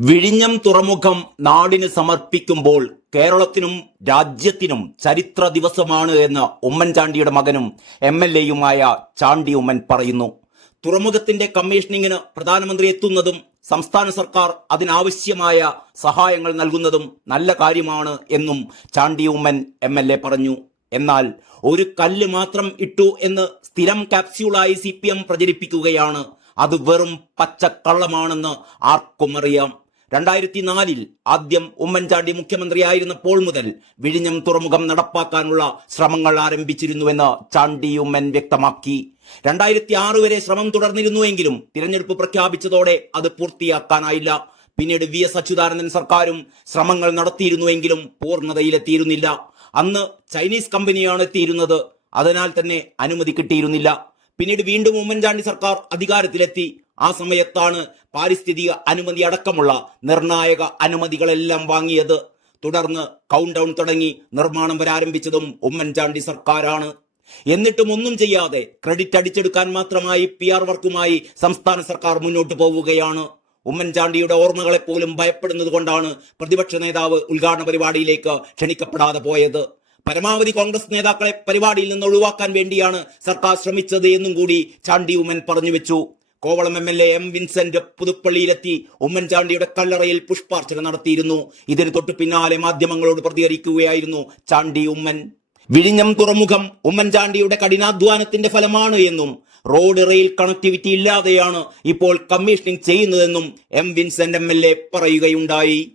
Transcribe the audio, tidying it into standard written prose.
വിഴിഞ്ഞം തുറമുഖം നാടിന് സമർപ്പിക്കുമ്പോൾ കേരളത്തിനും രാജ്യത്തിനും ചരിത്ര ദിവസമാണ് എന്ന് ഉമ്മൻചാണ്ടിയുടെ മകനും MLA-യുമായ ചാണ്ടി ഉമ്മൻ പറയുന്നു. തുറമുഖത്തിന്റെ കമ്മീഷനിങ്ങിന് പ്രധാനമന്ത്രി എത്തുന്നതും സംസ്ഥാന സർക്കാർ അതിനാവശ്യമായ സഹായങ്ങൾ നൽകുന്നതും നല്ല കാര്യമാണ് എന്നും ചാണ്ടി ഉമ്മൻ MLA പറഞ്ഞു. എന്നാൽ ഒരു കല്ല് മാത്രം ഇട്ടു എന്ന് സ്ഥിരം ക്യാപ്സ്യൂളായി CPM പ്രചരിപ്പിക്കുകയാണ്. അത് വെറും പച്ചക്കള്ളമാണെന്ന് ആർക്കും അറിയാം. 2004 ആദ്യം ഉമ്മൻചാണ്ടി മുഖ്യമന്ത്രിയായിരുന്നപ്പോൾ മുതൽ വിഴിഞ്ഞം തുറമുഖം നടപ്പാക്കാനുള്ള ശ്രമങ്ങൾ ആരംഭിച്ചിരുന്നുവെന്ന് ചാണ്ടി ഉമ്മൻ വ്യക്തമാക്കി. 2006 വരെ ശ്രമം തുടർന്നിരുന്നുവെങ്കിലും തിരഞ്ഞെടുപ്പ് പ്രഖ്യാപിച്ചതോടെ അത് പൂർത്തിയാക്കാനായില്ല. പിന്നീട് VS അച്യുതാനന്ദൻ സർക്കാരും ശ്രമങ്ങൾ നടത്തിയിരുന്നുവെങ്കിലും പൂർണ്ണതയിലെത്തിയിരുന്നില്ല. അന്ന് ചൈനീസ് കമ്പനിയാണ് എത്തിയിരുന്നത്. അതിനാൽ തന്നെ അനുമതി കിട്ടിയിരുന്നില്ല. പിന്നീട് വീണ്ടും ഉമ്മൻചാണ്ടി സർക്കാർ അധികാരത്തിലെത്തി. ആ സമയത്താണ് പാരിസ്ഥിതിക അനുമതി അടക്കമുള്ള നിർണായക അനുമതികളെല്ലാം വാങ്ങിയത്. തുടർന്ന് കൗണ്ട് ഡൗൺ തുടങ്ങി നിർമ്മാണം വരാരംഭിച്ചതും ഉമ്മൻചാണ്ടി സർക്കാരാണ്. എന്നിട്ടും ഒന്നും ചെയ്യാതെ ക്രെഡിറ്റ് അടിച്ചെടുക്കാൻ മാത്രമായി PR വർക്കുമായി സംസ്ഥാന സർക്കാർ മുന്നോട്ട് പോവുകയാണ്. ഉമ്മൻചാണ്ടിയുടെ ഓർമ്മകളെ പോലും ഭയപ്പെടുന്നത് കൊണ്ടാണ് പ്രതിപക്ഷ നേതാവ് ഉദ്ഘാടന പരിപാടിയിലേക്ക് ക്ഷണിക്കപ്പെടാതെ പോയത്. പരമാവധി കോൺഗ്രസ് നേതാക്കളെ പരിപാടിയിൽ നിന്ന് ഒഴിവാക്കാൻ വേണ്ടിയാണ് സർക്കാർ ശ്രമിച്ചത് എന്നും കൂടി ചാണ്ടി ഉമ്മൻ പറഞ്ഞു വെച്ചു. Kovalam MLA M. വിൻസെന്റ് പുതുപ്പള്ളിയിലെത്തി ഉമ്മൻചാണ്ടിയുടെ കല്ലറയിൽ പുഷ്പാർച്ചന നടത്തിയിരുന്നു. ഇതിന് തൊട്ടു പിന്നാലെ മാധ്യമങ്ങളോട് പ്രതികരിക്കുകയായിരുന്നു ചാണ്ടി ഉമ്മൻ. വിഴിഞ്ഞം തുറമുഖം ഉമ്മൻചാണ്ടിയുടെ കഠിനാധ്വാനത്തിന്റെ ഫലമാണ് എന്നും റോഡ് റെയിൽ കണക്ടിവിറ്റി ഇല്ലാതെയാണ് ഇപ്പോൾ കമ്മീഷനിങ് ചെയ്യുന്നതെന്നും M. വിൻസെന്റ് MLA പറയുകയുണ്ടായി.